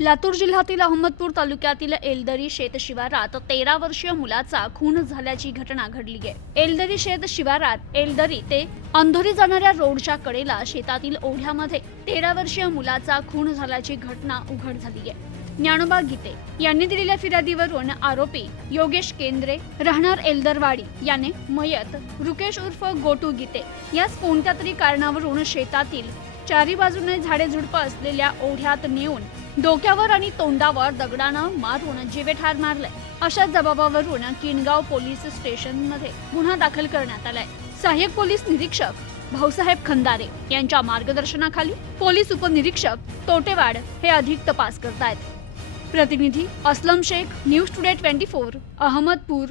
लातूर जिल्ह्यातील अहमदपूर तालुक्यातील एलदरी शेत शिवारात तेरा वर्षीय मुलाचा खून झाल्याची घटना घडली आहे. एलदरी शेत शिवारात एलदरी ते अंधोरी जाणाऱ्या रोडच्या कडेला शेतातील ओढ्यामध्ये तेरा वर्षीय मुलाचा खून झाल्याची घटना उघड झाली आहे. ज्ञानोबा गीते यांनी दिलेल्या फिर्यादीवरून आरोपी योगेश केंद्रे राहणार एल्दरवाडी याने मयत रुकेश उर्फ गोटू गीते याच कोणत्या तरी कारणावरून शेतातील चारी बाजूने झाडे झुडपं असलेल्या ओढ्यात नेऊन डोक्यावर आणि तोंडावर दगडानं मारून जीवेठार मारले अशा जबाबावरून किनगाव पोलीस स्टेशनमध्ये गुन्हा दाखल करण्यात आलाय. सहाय्यक पोलीस निरीक्षक भाऊसाहेब खंदारे यांच्या मार्गदर्शनाखाली पोलीस उपनिरीक्षक तोटेवाड हे अधिक तपास करतायत. प्रतिनिधी Aslam Shaikh news today twenty four Ahmadpur.